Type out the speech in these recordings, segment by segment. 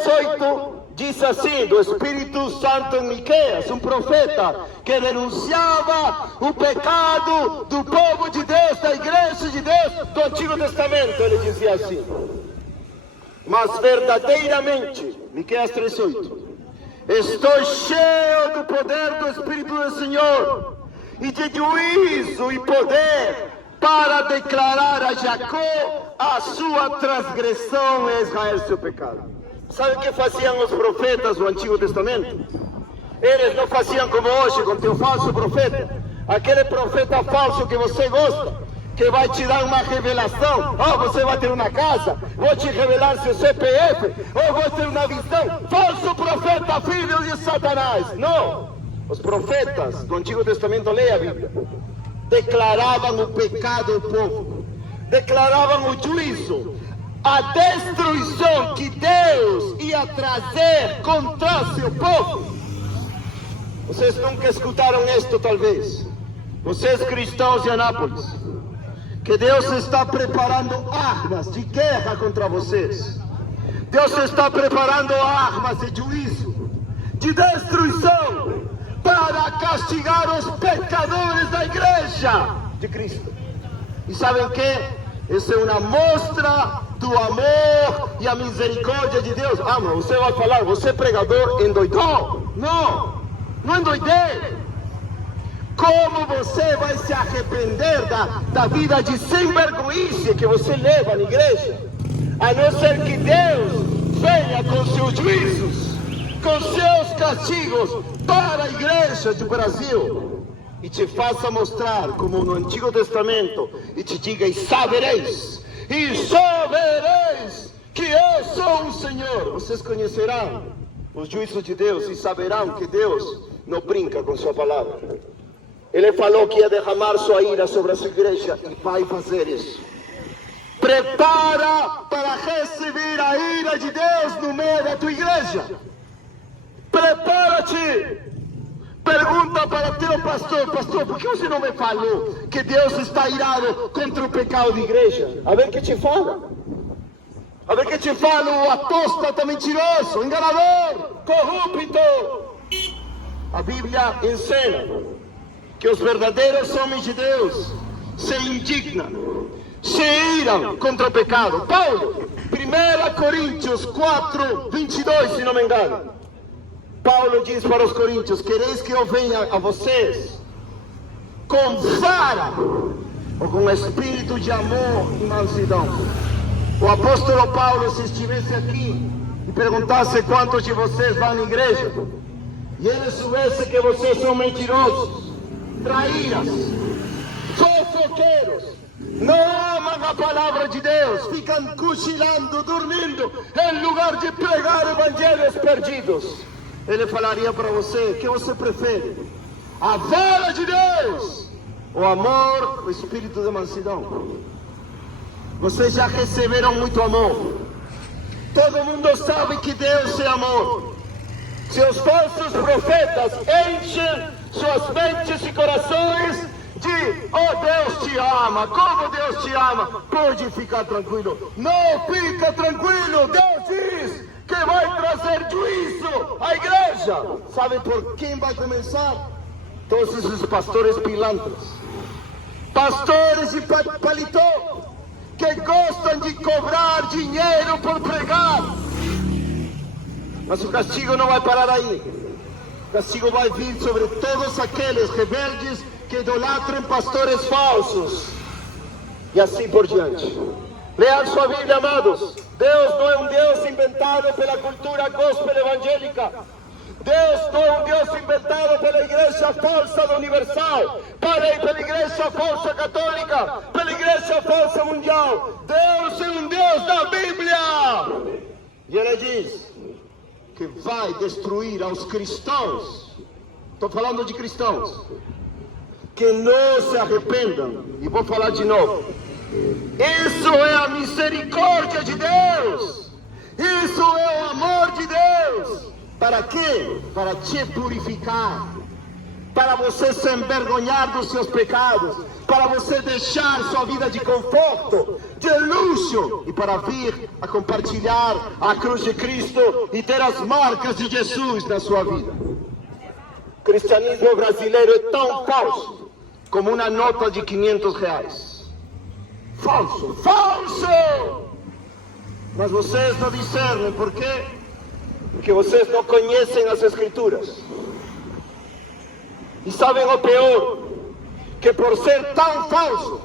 3:8 diz assim, do Espírito Santo em Miqueias, um profeta que denunciava o pecado do povo de Deus, da igreja de Deus do Antigo Testamento. Ele dizia assim: mas verdadeiramente, Miqueias 3:8, estou cheio do poder do Espírito do Senhor e de juízo e poder para declarar a Jacó a sua transgressão e a Israel seu pecado. Sabe o que faziam os profetas do Antigo Testamento? Eles não faziam como hoje com teu falso profeta, aquele profeta falso que você gosta, que vai te dar uma revelação. Você vai ter uma casa, vou te revelar seu CPF, ou vou ter uma visão. Falso profeta, filho de Satanás. Não, os profetas do Antigo Testamento, leia a Bíblia, declaravam o pecado do povo, declaravam o juízo, a destruição que Deus ia trazer contra seu povo. Vocês nunca escutaram isto, talvez, vocês cristãos de Anápolis, que Deus está preparando armas de guerra contra vocês. Deus está preparando armas de juízo, de destruição, para castigar os pecadores da igreja de Cristo. E sabem o que? Essa é uma mostra do amor e a misericórdia de Deus. Mas você vai falar, você pregador endoidou? Não, não endoidei. Como você vai se arrepender da vida de sem vergonhice que você leva na igreja? A não ser que Deus venha com seus juízos, com seus castigos para a igreja do Brasil e te faça mostrar, como no Antigo Testamento, e te diga: e sabereis que eu sou o Senhor. Vocês conhecerão os juízos de Deus e saberão que Deus não brinca com sua palavra. Ele falou que ia derramar sua ira sobre a sua igreja e vai fazer isso. Prepara para receber a ira de Deus no meio da tua igreja. Prepara-te. Pergunta para teu pastor: pastor, por que você não me falou que Deus está irado contra o pecado da igreja? A ver que te fala. A ver que te fala o apóstata mentiroso, enganador, corrupto. A Bíblia ensina que os verdadeiros homens de Deus se indignam, se iram contra o pecado. Paulo, 1 Coríntios 4:22, se não me engano, Paulo diz para os coríntios: quereis que eu venha a vocês com vara ou com espírito de amor e mansidão? O apóstolo Paulo, se estivesse aqui e perguntasse quantos de vocês vão à igreja, e ele soubesse que vocês são mentirosos, traíras, fofoqueiros, não amam a palavra de Deus, ficam cochilando, dormindo, em lugar de pregar evangelhos perdidos, ele falaria para você: que você prefere, a vara de Deus, o amor, o espírito de mansidão? Vocês já receberam muito amor. Todo mundo sabe que Deus é amor. Seus falsos profetas enchem suas mentes e corações de: oh, Deus te ama, como Deus te ama. Pode ficar tranquilo. Não fica tranquilo. Deus diz que vai trazer juízo à igreja. Sabe por quem vai começar? Todos esses pastores pilantras, pastores de paletó, que gostam de cobrar dinheiro por pregar. Mas o castigo não vai parar aí. O castigo vai vir sobre todos aqueles rebeldes que idolatram pastores falsos, e assim por diante. Leiam sua Bíblia, amados. Deus não é um Deus inventado pela cultura gospel evangélica. Deus não é um Deus inventado pela igreja falsa da Universal, pela igreja falsa católica, pela igreja falsa mundial. Deus é um Deus da Bíblia. E ele diz que vai destruir aos cristãos. Estou falando de cristãos que não se arrependam. E vou falar de novo. Isso é a misericórdia de Deus. Isso é o amor de Deus. Para quê? Para te purificar, para você se envergonhar dos seus pecados, para você deixar sua vida de conforto, de luxo, e para vir a compartilhar a cruz de Cristo e ter as marcas de Jesus na sua vida. O cristianismo brasileiro é tão falso como uma nota de R$500. Falso, falso! Mas vocês não discernem, por quê? Porque vocês não conhecem as Escrituras. E sabem o pior? Que por ser tão falso,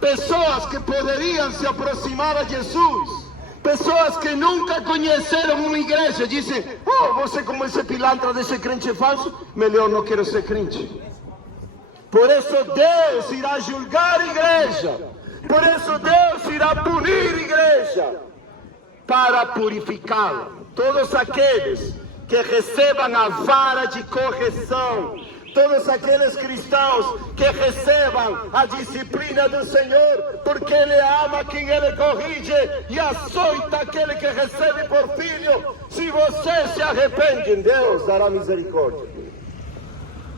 pessoas que poderiam se aproximar a Jesus, pessoas que nunca conheceram uma igreja, dizem: oh, você como esse pilantra desse crente falso, melhor não quero ser crente. Por isso Deus irá julgar a igreja, por isso Deus irá punir a igreja, para purificá-la. Todos aqueles que recebam a vara de correção, todos aqueles cristãos que recebam a disciplina do Senhor, porque Ele ama quem Ele corrige e açoita aquele que recebe por filho. Se você se arrepende, Deus dará misericórdia.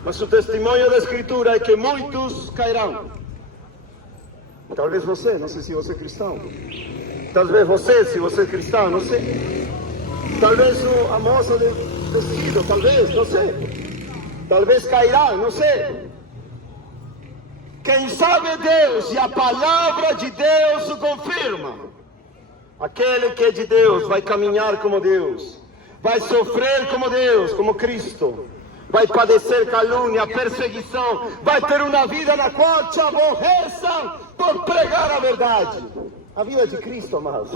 Mas o testemunho da Escritura é que muitos cairão. Talvez você, não sei se você é cristão. Talvez você, se você é cristão, não sei. Talvez a moça de vestido, talvez, não sei. Talvez cairá, não sei. Quem sabe Deus e a palavra de Deus o confirma. Aquele que é de Deus vai caminhar como Deus, vai sofrer como Deus, como Cristo, vai padecer calúnia, perseguição, vai ter uma vida na qual te aborreçam por pregar a verdade. A vida de Cristo, amados.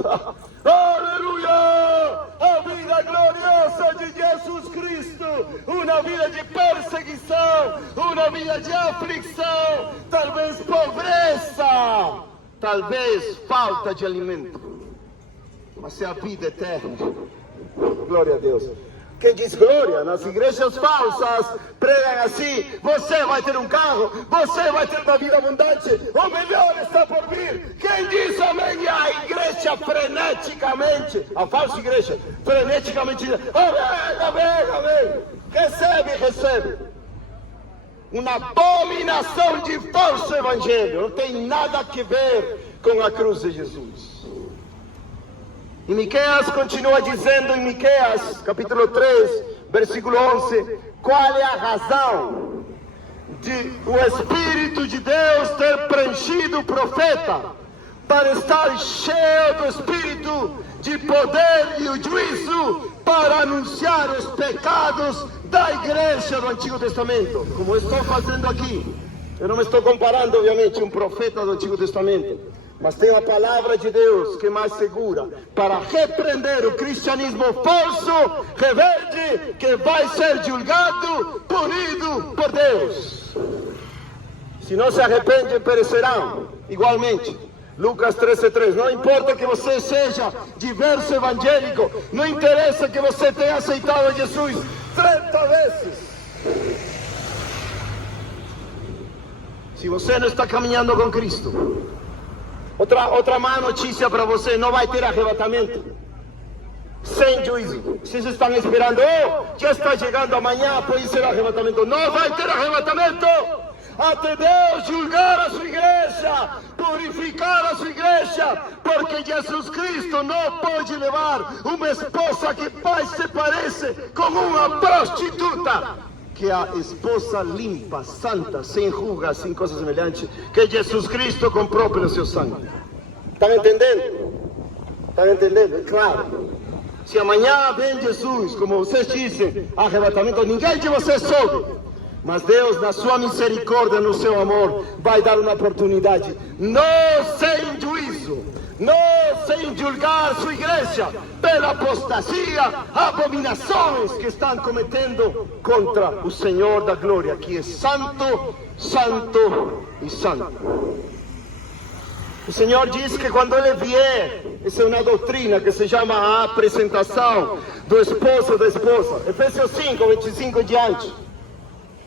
Aleluia! A vida gloriosa de Jesus Cristo. Uma vida de perseguição, uma vida de aflição, talvez pobreza, talvez falta de alimento. Mas é a vida eterna. Glória a Deus. Quem diz glória nas igrejas falsas pregam assim: você vai ter um carro, você vai ter uma vida abundante, o melhor está por vir. Quem diz amém? A igreja freneticamente, a falsa igreja, freneticamente diz: amém, amém, amém. Recebe, recebe. Uma abominação de falso evangelho, não tem nada a ver com a cruz de Jesus. E Miqueias continua dizendo em Miqueias, capítulo 3, versículo 11, qual é a razão de o Espírito de Deus ter preenchido o profeta, para estar cheio do Espírito de poder e o juízo, para anunciar os pecados da igreja do Antigo Testamento, como eu estou fazendo aqui. Eu não me estou comparando, obviamente, um profeta do Antigo Testamento, mas tem a palavra de Deus que é mais segura para repreender o cristianismo falso, rebelde, que vai ser julgado, punido por Deus. Se não se arrependem, perecerão igualmente. Lucas 13:3. Não importa que você seja diverso evangélico, não interessa que você tenha aceitado Jesus 30 vezes. Se você não está caminhando com Cristo, outra má notícia para você: não vai ter arrebatamento. Sem juízo. Vocês estão esperando: oh, já está chegando amanhã, pode ser arrebatamento. Não vai ter arrebatamento até Deus julgar a sua igreja, purificar a sua igreja, porque Jesus Cristo não pode levar uma esposa que se parece com uma prostituta, que a esposa limpa, santa, sem rugas, sem coisas semelhantes, que Jesus Cristo comprou pelo seu sangue. Estão entendendo? Estão entendendo? Claro. Se amanhã vem Jesus, como vocês dizem, arrebatamento, ninguém de vocês soube. Mas Deus, na sua misericórdia, no seu amor, vai dar uma oportunidade. Não sem juízo, não sem julgar sua igreja pela apostasia, abominações que estão cometendo contra o Senhor da glória, que é santo, santo e santo. O Senhor diz que quando Ele vier, essa é uma doutrina que se chama a apresentação do esposo e da esposa. Efésios 5, 25 em diante.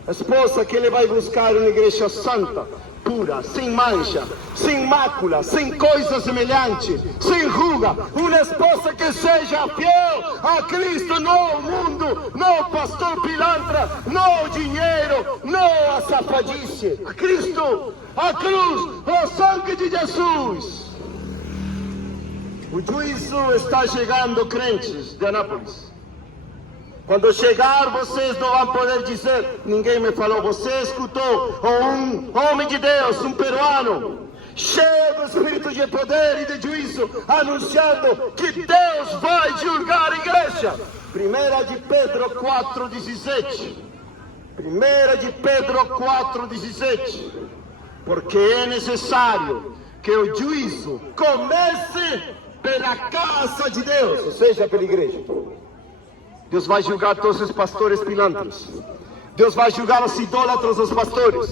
A esposa que ele vai buscar uma igreja santa, pura, sem mancha, sem mácula, sem coisa semelhante, sem ruga. Uma esposa que seja fiel a Cristo, não ao mundo, não ao pastor pilantra, não ao dinheiro, não à safadice. A Cristo, a cruz, o sangue de Jesus. O juízo está chegando, crentes de Anápolis. Quando chegar, vocês não vão poder dizer: ninguém me falou. Você escutou um homem de Deus, um peruano, cheio do Espírito de poder e de juízo, anunciando que Deus vai julgar a igreja. 1 de Pedro 4,17. 1 de Pedro 4,17. Porque é necessário que o juízo comece pela casa de Deus, ou seja, pela igreja. Deus vai julgar todos os pastores pilantras. Deus vai julgar os idólatras dos pastores.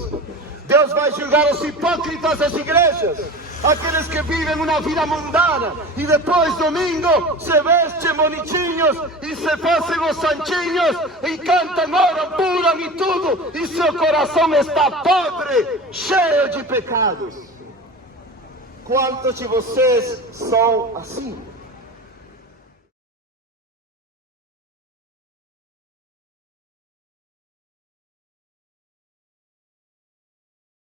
Deus vai julgar os hipócritas das igrejas. Aqueles que vivem uma vida mundana e depois, domingo, se vestem bonitinhos e se fazem os santinhos e cantam, oram, pulam e tudo. E seu coração está podre, cheio de pecados. Quantos de vocês são assim?